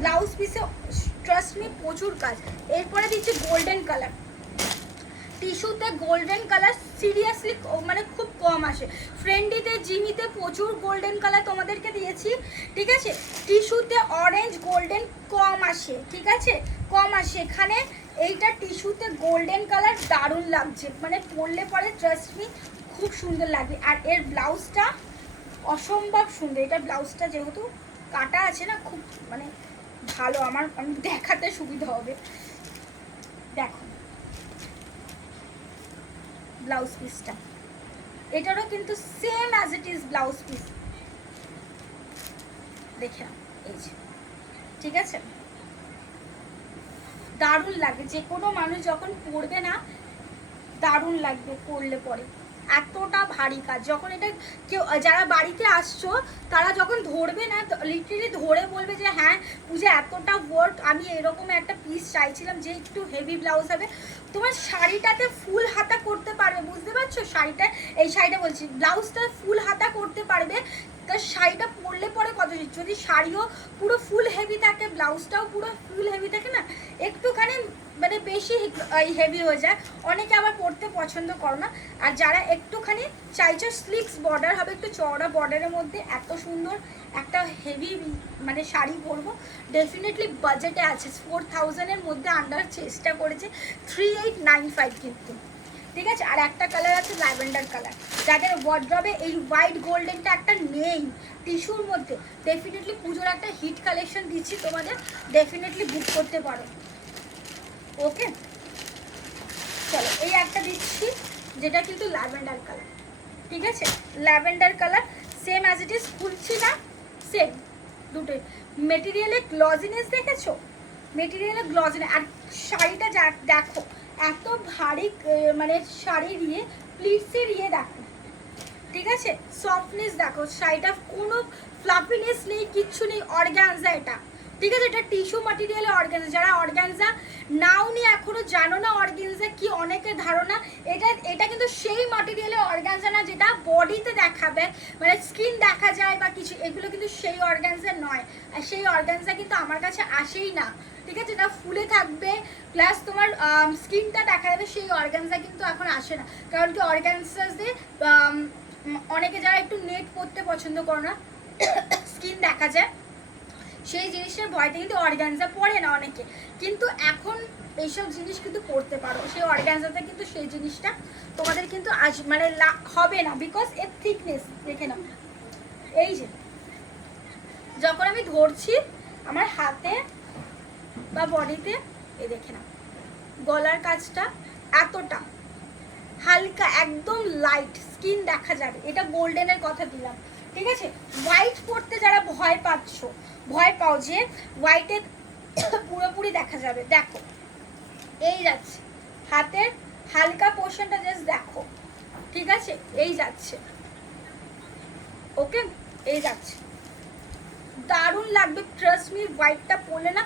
ব্লাউজ পিসে ট্রাস্ট মি প্রচুর কাজ। এরপরে দিচ্ছি গোল্ডেন কালার, টিস্যুতে গোল্ডেন কালার সিরিয়াসলি মানে খুব কম আসে, ফ্রেন্ডিতে জিমিতে প্রচুর গোল্ডেন কালার তোমাদেরকে দিয়েছি, ঠিক আছে। টিস্যুতে অরেঞ্জ গোল্ডেন কম আসে, ঠিক আছে, কম আসে। এখানে এইটা টিস্যুতে গোল্ডেন কালার দারুণ লাগছে, মানে পরলে পরে ট্রাস্ট মি খুব সুন্দর লাগবে। আর এর ব্লাউজটা অসম্ভব সুন্দর, এটা ব্লাউজটা যেহেতু কাটা আছে না, খুব মানে ভালো, আমি দেখাতে সুবিধা হবে। দেখো ব্লাউজ পিসটা, এটারও কিন্তু same as it is blouse piece, দেখে এই যে, ঠিক আছে। দারুণ লাগে, যে কোনো মানুষ যখন পরবে না দারুণ লাগবে পরলে পরে, এতটা ভারী কাজ। যখন এটা কেউ যারা বাড়িতে আসছো তারা যখন ধরবে না, লিটারেলি ধরে বলবে যে হ্যাঁ পূজা এতটা ওয়ার্ক, আমি এরকম একটা পিস চাইছিলাম যে একটু হেভি ব্লাউজ হবে। তোমার শাড়িটাতে ফুল হাতা করতে পারবে, বুঝতে পারছো, শাড়িটা এই শাড়িটা বলছি ব্লাউজটা ফুল হাতা করতে পারবে, তার শাড়িটা পরলে পরে কত, যদি শাড়িও পুরো ফুল হেভি থাকে ব্লাউজটাও পুরো ফুল হেভি থাকে না, একটুখানি মানে বেশি হেভি হয়ে যায়, অনেকে আবার পরতে পছন্দ করো না। আর যারা একটুখানি চাইছো স্লিভস বর্ডার হবে, একটু চওড়া বর্ডারের মধ্যে এত সুন্দর একটা হেভি মানে শাড়ি পরবো, ডেফিনেটলি বাজেটে আছে, 4000-এর মধ্যে আন্ডার চেষ্টা করেছে, 3895 কিন্তু, ঠিক আছে। আর একটা কালার আছে ল্যাভেন্ডার কালার, যাদের ওয়ার্ড্রবে এই হোয়াইট গোল্ডেনটা একটা নেই টিস্যুর মধ্যে, ডেফিনেটলি পুজোর একটা হিট কালেকশন দিচ্ছি তোমাদের, ডেফিনেটলি বুক করতে পারো, ওকে। চলো এই একটা দিচ্ছি যেটা কিন্তু ল্যাভেন্ডার কালার, ঠিক আছে, lavender colour same as it is, খুলছি না, সেম দুটোই। মেটেরিয়ালে গ্লজিনেস দেখেছো, মেটেরিয়ালে গ্লজিনেস, আর শাড়িটা যা দেখো এত ভারী মানে শাড়ির ইয়ে প্লিটসের ইয়ে দেখো, ঠিক আছে, সফটনেস দেখো, শাড়িটা কোনো ফ্লাফিনেস নেই, কিচ্ছু নেই, অর্গানজা এটা, ঠিক আছে। এটা টিস্যু ম্যাটেরিয়ালে অর্গানজা, যারা অর্গানজা নাও নি এখনো জানো না অর্গানজা কি, অনেকের ধারণা এটা কিন্তু সেই ম্যাটেরিয়ালের অর্গানজা না যেটা বডিতে দেখাবে, মানে স্কিন দেখা যায় বা কিছু, এগুলো কিন্তু সেই অর্গানজা নয়। আর সেই অর্গানজা কিন্তু আমার কাছে আসেই না, ঠিক আছে? এটা ফুলে থাকবে প্লাস তোমার স্কিনটা দেখা যাবে, সেই অর্গানজা কিন্তু এখন আসে না। কারণ কি অর্গানজা দিয়ে অনেকে যারা একটু নেট পরতে পছন্দ করো না, স্কিন দেখা যায়, সেই জিনিসের ভয়তে কিন্তু অর্গানজা পরে না অনেকে। কিন্তু এখন এইসব জিনিস কিন্তু পড়তে পারো, সেই অর্গানজাতে কিন্তু সেই জিনিসটা তোমাদের কিন্তু মানে হবে না, বিকজ এর থিকনেস দেখে নাও। এই যে যখন আমি ধরছি আমার হাতে বা বডিতে, এই দেখে নাও গলার কাছটা এতটা হালকা, একদম লাইট, স্কিন দেখা যাবে। এটা গোল্ডেনের কথা দিলাম, ঠিক আছে? হোয়াইট পরতে যারা ভয় পাও যে হোয়াইটে পুরোপুরি দেখা যাবে, দেখো এই যাচ্ছে হাতের হালকা পোর্শনটা, জাস্ট দেখো, ঠিক আছে? এই যাচ্ছে, ওকে, এই যাচ্ছে, দারুণ লাগবে। ট্রাস্ট মি, হোয়াইটটা পরলে না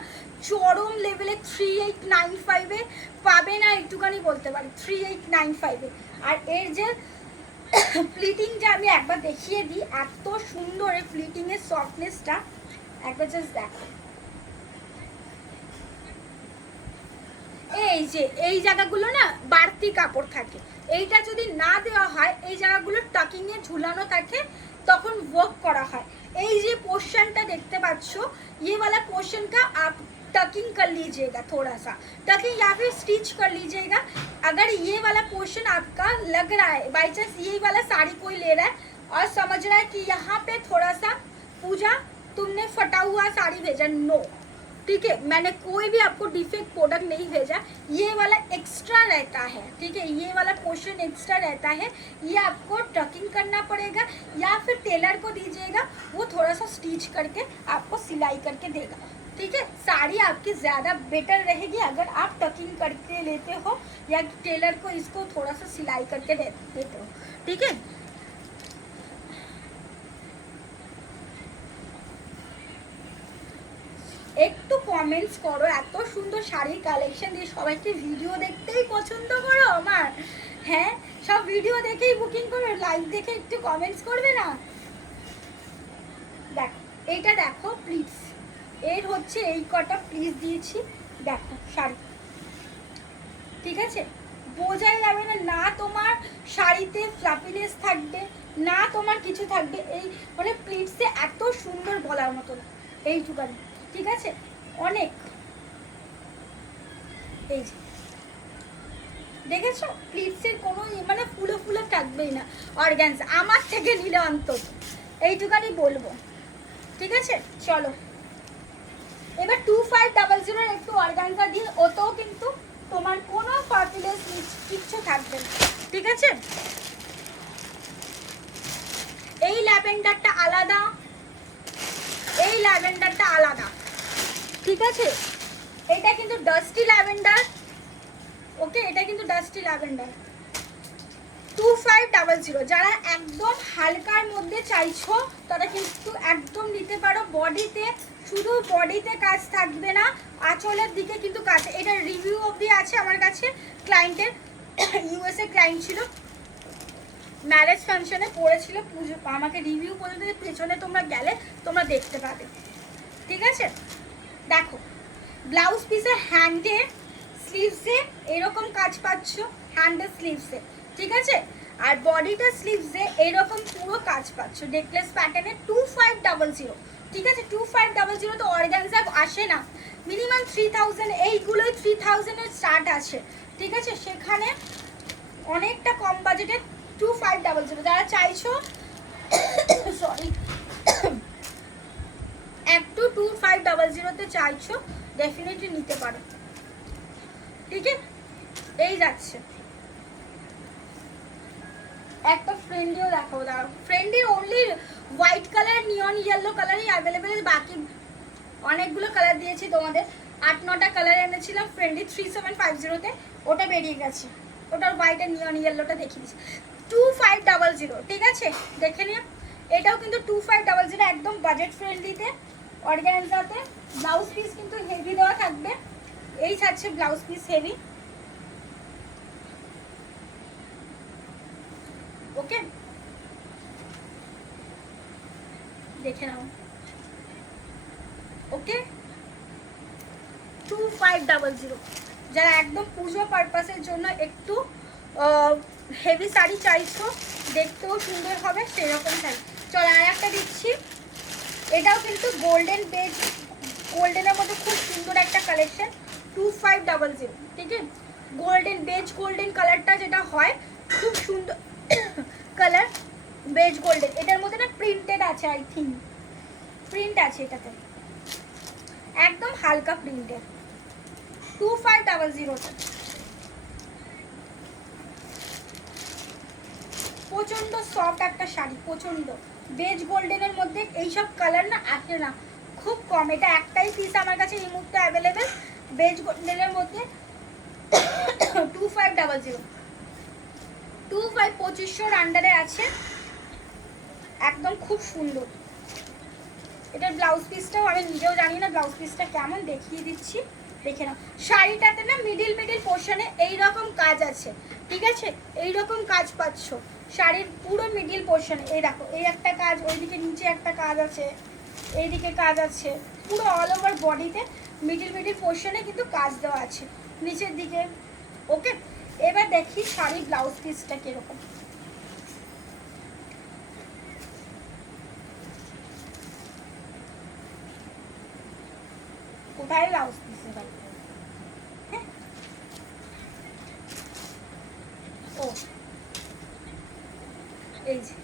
চরম লেভেলে 3895-এ পাবে না, একটুখানি বলতে পারি 3895-এ। আর এর যে প্লিটিংটা আমি একবার দেখিয়ে দিই, এত সুন্দর এই প্লিটিংয়ের সফটনেসটা, একবার জাস্ট দেখো। এই যে এই জায়গাগুলো না বাড়তি কাপড় থাকে, এইটা যদি না দেওয়া হয়, এই জায়গাগুলো টাকিংয়ে ঝুলানো থাকে, তখন ওয়ার্ক করা হয়। এই যে পোर्शनটা দেখতে পাচ্ছ, ये वाला पोर्शन का आप टकिंग कर लीजिएगा, थोड़ा सा टकिंग या फिर स्टिच कर लीजिएगा। अगर ये वाला पोर्शन आपका लग रहा है, बाई चांस ये वाला साड़ी कोई ले रहा है और समझ रहा है कि यहाँ पे थोड़ा सा पूजा तुमने फटा हुआ साड़ी भेजा, नो, ठीक है, मैंने कोई भी आपको डिफेक्ट प्रोडक्ट नहीं भेजा, ये वाला एक्स्ट्रा रहता है, ठीक है, ये वाला पोर्शन एक्स्ट्रा रहता है, ये आपको टकिंग करना पड़ेगा या फिर टेलर को दीजिएगा, वो थोड़ा सा स्टिच करके आपको सिलाई करके देगा, ठीक है? साड़ी आपकी ज़्यादा बेटर रहेगी अगर आप टकिंग करके लेते हो या टेलर को इसको थोड़ा सा सिलाई करके देते हो, ठीक है? একটু কমেন্টস করো, এত সুন্দর শাড়ির কালেকশন দিয়ে সবাইকে ভিডিও দেখতেই পছন্দ করো আমার, হ্যাঁ সব ভিডিও দেখেই বুকিং করো, লাইভ দেখে একটু কমেন্টস করবে না? দেখো এইটা দেখো প্লিজ, এর হচ্ছে এই কটা প্লিজ দিয়েছি, দেখো শাড়ি, ঠিক আছে? বোঝাই যাবে না, না তোমার শাড়িতে ফ্লাফিনেস থাকবে, না তোমার কিছু থাকবে, এই মানে প্লিটসে এত সুন্দর বলার মতো না, এইটুকানি, ঠিক আছে? অনেক, এই যে দেখেছো প্লিটসের কোনো মানে ফুলে ফুলে থাকবেই না অর্গানজা, আমার থেকে নিলে অন্তত, এইটুকানি বলবো, ঠিক আছে? চলো এবার 2500 একটু অর্গানজা দিই, ওতেও কিন্তু তোমার কোনো ফার্টিলাইজ কিচ্ছু থাকবে না, ঠিক আছে? এই ল্যাভেন্ডারটা আলাদা, এই ল্যাভেন্ডারটা আলাদা, ঠিক আছে? এটা কিন্তু ডাস্টি ল্যাভেন্ডার, ওকে, এটা কিন্তু ডাস্টি ল্যাভেন্ডার। 2500, যারা একদম হালকার মধ্যে চাইছো তারা কিন্তু একদম নিতে পারো। বডিতে, শুধু বডিতে কাজ থাকবে না, আঁচলের দিকে কিন্তু কাজ, এটা রিভিউ অবধি আছে আমার কাছে, ক্লায়েন্টের, ইউএসএ ক্লায়েন্ট ছিল, ম্যারেজ ফাংশনে পড়েছিল, পুজো আমাকে রিভিউ পর্যন্ত পেছনে তোমরা গেলে তোমরা দেখতে পাবে, ঠিক আছে? দেখো ব্লাউজ পিসের হ্যান্ডে স্লিভসে এরকম কাজ পাচ্ছ, হ্যান্ডের স্লিভসে, ঠিক আছে? আর বডিটা স্লিভসে এইরকম পুরো কাজ পাচ্ছ, নেকলেস প্যাটার্নে 2500, ঠিক আছে? 2500 তো অর্গানজা আসে না, মিনিমাম 3000, এইগুলোই 3000-এর স্টার্ট আছে, ঠিক আছে? সেখানে অনেকটা কম বাজেটে 2500, যারা চাইছো সরি একটু 2500-তে চাইছো ডেফিনেটলি নিতে পারো, ঠিক আছে? এই যাচ্ছে একটা ফ্রেন্ডিও দেখাবো, দাঁড়াও, ফ্রেন্ডি অনলি হোয়াইট কালার, নিয়ন ইয়েলো কালারই অ্যাভেলেবেল, বাকি অনেকগুলো কালার দিয়েছি তোমাদের, 8-9টা কালার এনেছিলাম ফ্রেন্ডি 3750-তে, ওটা বেরিয়ে গেছে, ওটার হোয়াইট আর নিয়ন ইয়েলোটা দেখিয়ে দিচ্ছি। 2500, ঠিক আছে? দেখে নিও, এটাও কিন্তু 2500 একদম বাজেট ফ্রেন্ডলিতে অর্গানজাতে। ব্লাউজ পিস কিন্তু হেভি দেওয়া থাকবে, এই থাকছে ব্লাউজ পিস হেভি। ওকে, দেখে নাও। ওকে, 2500। যারা একদম পুজো পারপাসের জন্য একটু হেভি শাড়ি চাইছো, দেখতেও সুন্দর হবে সেরকম শাড়ি। চলো আর একটা দিচ্ছি, এটাও কিন্তু গোল্ডেন বেজ, গোল্ডেনের মধ্যে খুব সুন্দর একটা কালেকশন, 2500। ঠিক আছে, গোল্ডেন বেজ গোল্ডেন কালারটা যেটা হয় খুব সুন্দর কালার, বেজ গোল্ডেন। এটার মধ্যে না প্রিন্টেড আছে, আই থিঙ্ক প্রিন্ট আছে এটাতে, একদম হালকা প্রিন্টের, 2500। প্রচন্ড সফট একটা শাড়ি, প্রচন্ড বেজ গোল্ডেনের মধ্যে এইসব কালার না আসে না, খুব কম। এটা একটাই পিস আমার কাছে এই মুহূর্তে অ্যাভেলেবেল বেজ গোল্ডেনের মধ্যে, 2500। 2500 আন্ডারে আছে, একদম খুব সুন্দর। এটার ব্লাউজ পিসটাও আমি নিজেও জানি না ব্লাউজ পিসটা কেমন, দেখিয়ে দিচ্ছি, দেখে নাও। শাড়িটাতে না মিডিল পোর্শনে এইরকম কাজ আছে, ঠিক আছে, এইরকম কাজ পাচ্ছ শাড়ির পুরো মিডিল পোর্শনে। এই দেখো, এই একটা কাজ, ওইদিকে নিচে একটা কাজ আছে, এইদিকে কাজ আছে, পুরো অল ওভার বডিতে মিডিল পোর্শনে কিন্তু কাজ দেওয়া আছে নিচের দিকে। ওকে, এবার দেখি শাড়ির ব্লাউজ পিসটা কিরকম। কোথায় ব্লাউজ পিস? হ্যাঁ, ও এই যে,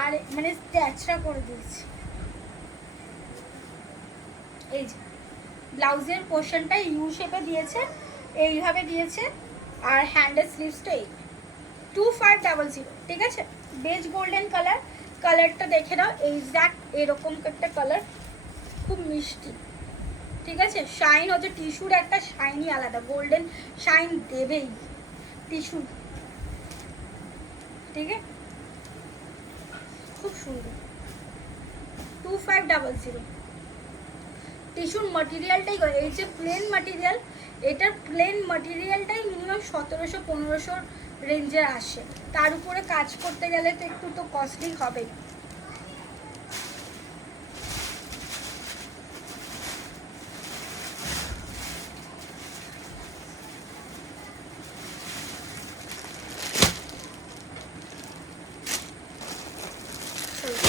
আর মানে স্ট্যাচটা করে দিয়েছি। এই যে ব্লাউজের পোর্শনটা ইউ শেপে দিয়েছে, এইভাবে দিয়েছে, আর হ্যান্ডের স্লিভসটা এই 2500। ঠিক আছে, বেজ গোল্ডেন কালার, কালারটা দেখে নাও, এক্স্যাক্ট এরকম একটা কালার, খুব মিষ্টি। ঠিক আছে, শাইন হচ্ছে টিস্যুর একটা শাইনই আলাদা, গোল্ডেন শাইন দেবেই টিস্যু। ঠিক আছে, খুব সুন্দর, 2500। টিস্যুর মাটেরিয়ালটাই, এই যে প্লেন মাটেরিয়াল, এটার প্লেন মাটেরিয়ালটাই মিনিমাম 1700-1500 রেঞ্জে আসে, তার উপরে কাজ করতে গেলে তো একটু তো কস্টলি হবেই।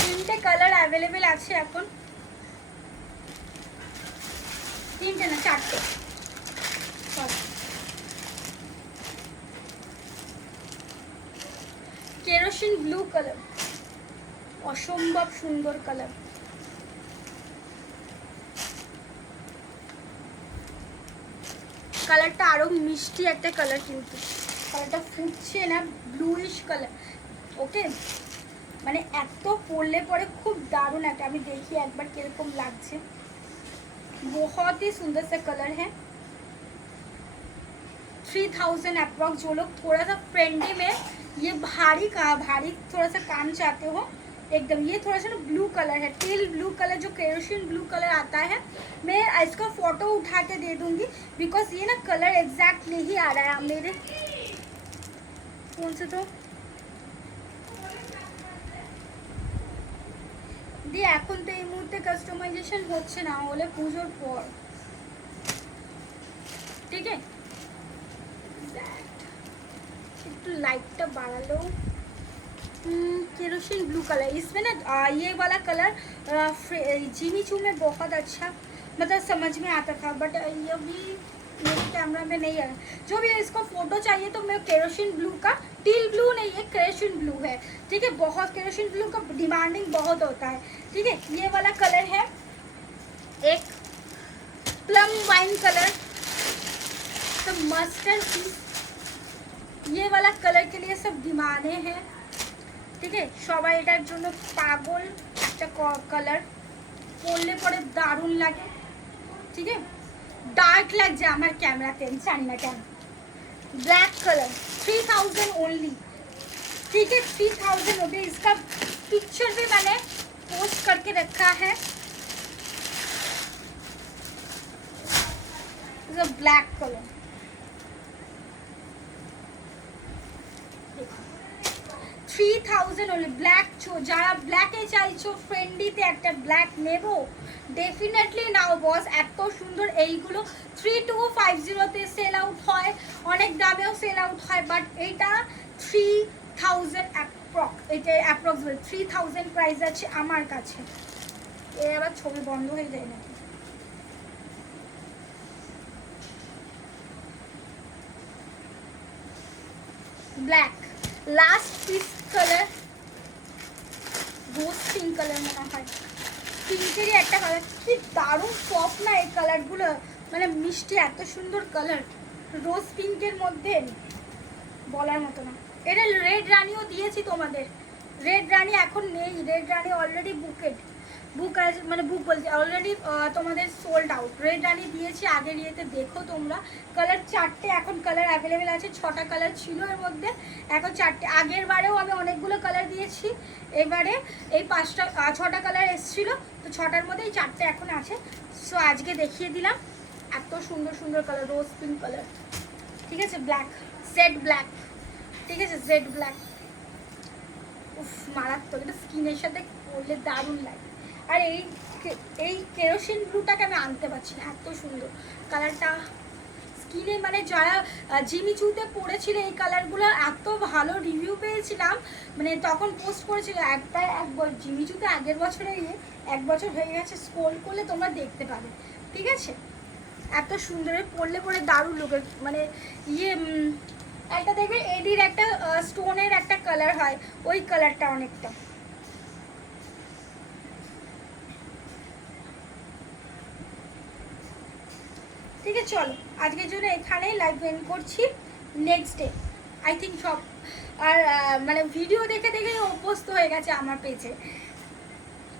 তিনটে কালার অ্যাভেলেবেল আছে এখন, তিনটে না চারটে, কেরোসিন ব্লু কালার, অসম্ভব সুন্দর কালার। কালারটা আরো মিষ্টি একটা কালার, কিন্তু কালারটা ফুটছে না, ব্লুইশ কালার। ওকে, মানে এত পরলে পরে খুব দারুণ একটা, আমি দেখি একবার কিরকম লাগছে। बहुत ही सुंदर सा कलर है, 3000 अप्रॉक्स। जो लोग थोड़ा सा ट्रेंडी में ये भारी थोड़ा सा काम चाहते हो एकदम, ये थोड़ा सा ना ब्लू कलर है, टेल ब्लू कलर, जो केरोसिन ब्लू कलर आता है। मैं इसका फोटो उठा के दे दूंगी, बिकॉज ये ना कलर एग्जैक्ट नहीं आ रहा है मेरे फोन से। तो দিয়ে এখন তো এই মুহূর্তে কাস্টমাইজেশন হচ্ছে না, হলে পুজোর পর। ঠিক আছে, একটু লাইটটা বাড়ালো, केरोसिन ब्लू कलर, इसमें ना ये वाला कलर जिमी चू में बहुत अच्छा मतलब समझ में आता था, बट ये भी मेरे कैमरा में नहीं है। जो भी है, इसको फोटो चाहिए तो मैं केरोसिन ब्लू का, टील ब्लू नहीं है, केरोसिन ब्लू है। ठीक है, बहुत केरोसिन ब्लू का डिमांडिंग बहुत होता है। ठीक है, ये वाला कलर है एक प्लम वाइन कलर, तो मस्टर्ड पीस, ये वाला कलर के लिए सब डिमांडे हैं। ठीक है, সবাই এটার জন্য পাগল, একটা কালার পরলে পরে দারুণ লাগে। ঠিক আছে, ডার্ক লাগছে আমার ক্যামেরাতে, জানি না কেন। Black colour 3000 only. ठीक है, 3000 हो गया। इसका पिक्चर भी मैंने पोस्ट करके रखा है, ব্ল্যাক কালার, 3000 হলে ব্ল্যাক। যারা ব্ল্যাকে চাইছো ফ্রেন্ডিতে একটা ব্ল্যাক নেবো ডেফিনেটলি নাও বস। এত সুন্দর এইগুলো 3250-তে সেল আউট হয়, অনেক দামেও সেল আউট হয়, বাট এইটা 3000 এটা অ্যাপ্রক্সিমেট 3000 প্রাইস আছে আমার কাছে। এ আবার ছবি বন্ধ হয়ে যায় নাকি? ব্ল্যাক লাস্ট পিস কালার, রোজ পিঙ্ক কালার মনে হয়, পিঙ্কেরই একটা কালার। কি দারুণ সফট না এই কালারগুলো, মানে মিষ্টি, এত সুন্দর কালার রোজ পিঙ্কের মধ্যে বলার মতো না। এটা রেড রানিও দিয়েছি তোমাদের, রেড রানি এখন নেই, রেড রানি অলরেডি বুক আছে, মানে বুক বলছি অলরেডি তোমাদের সোল্ড আউট। রেড রানি দিয়েছি আগের ইয়েতে, দেখো তোমরা। কালার 4টে এখন কালার অ্যাভেলেবেল আছে, 6টা কালার ছিল এর মধ্যে, এখন 4টে। আগের বারেও আমি অনেকগুলো কালার দিয়েছি, এবারে এই 6টা কালার এসেছিলো, তো 6টার মধ্যে এই 4টে এখন আছে। সো আজকে দেখিয়ে দিলাম এত সুন্দর সুন্দর কালার, রোজ পিঙ্ক কালার, ঠিক আছে, ব্ল্যাক, জেড ব্ল্যাক, ঠিক আছে, জেড ব্ল্যাক। উফ মারাত্মক, এটা স্কিনের সাথে পরলে দারুণ লাগে। আর এই কেরোসিন ব্লুটাকে আমি আনতে পারছি না, এত সুন্দর কালারটা স্কিনে, মানে যারা জিমিচুতে পরেছিল এই কালারগুলো এত ভালো রিভিউ পেয়েছিলাম, মানে তখন পোস্ট করেছিল জিমিচুতে আগের বছরে 1 বছর হয়ে গেছে, স্ক্রল করলে তোমরা দেখতে পাবে, ঠিক আছে। এত সুন্দর পরলে পরে দারুণ লোকের, মানে একটা দেখবে এডির একটা স্টোনের একটা কালার হয়, ওই কালারটা অনেকটা। ঠিক আছে, চলো আজকের জন্য এখানেই লাইভ এন্ড করছি। নেক্সট ডে আই থিঙ্ক সব আর মানে ভিডিও দেখে দেখে অভ্যস্ত হয়ে গেছে আমার পেজে।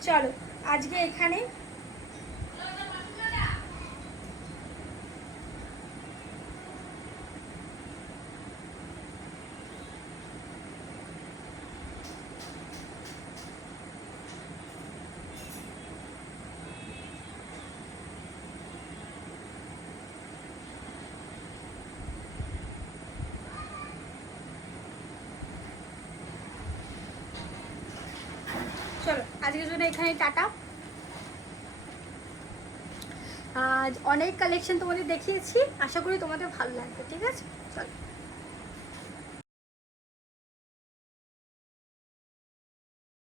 চলো আজকে এখানে চলো আজকের জন্য এখানে টাটা। আজ অনেক কালেকশন তোমাদের দেখিয়েছি, আশা করি তোমাদের ভালো লাগবে, ঠিক আছে, চলো।